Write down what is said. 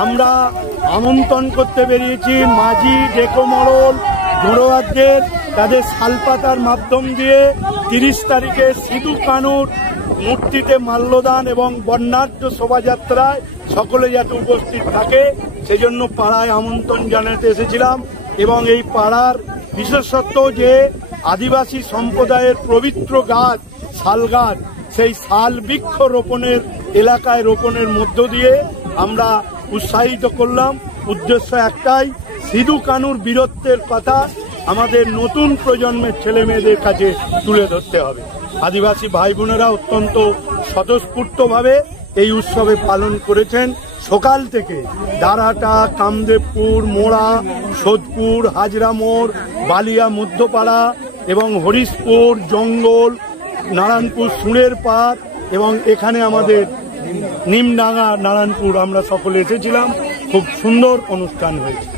আমরা আমন্ত্রণ করতে বেরিয়েছি মাঝি ডেকোমরল ঘোড়োয়ারদের তাদের শালপাতার মাধ্যম দিয়ে 30 তারিখে সিধু কানুর মূর্তিতে মাল্যদান এবং বর্ণাঢ্য শোভাযাত্রায় সকলে যাতে উপস্থিত থাকে সেজন্য পাড়ায় আমন্ত্রণ জানাতে এসেছিলাম। এবং এই পাড়ার বিশেষত্ব যে আদিবাসী সম্প্রদায়ের পবিত্র গাছ শাল গাছ, সেই শাল বৃক্ষ রোপণের এলাকায় রোপণের মধ্য দিয়ে আমরা উৎসাহিত করলাম। উদ্দেশ্য একটাই, সিধু কানুর বীরত্বের কথা আমাদের নতুন প্রজন্মের ছেলে মেয়েদের কাছে তুলে ধরতে হবে। আদিবাসী ভাই বোনেরা অত্যন্ত স্বতঃস্ফূর্তভাবে এই উৎসবে পালন করেছেন। সকাল থেকে দারাটা, কামদেবপুর, মোড়া, সোদপুর, হাজরা মোড়, বালিয়া মধ্যপাড়া এবং হরিশপুর, জঙ্গল, নারায়ণপুর, সুরের পাড় এবং এখানে আমাদের নিমডাঙ্গা, নারায়ণপুর আমরা সকলে এসেছিলাম। খুব সুন্দর অনুষ্ঠান হয়েছে।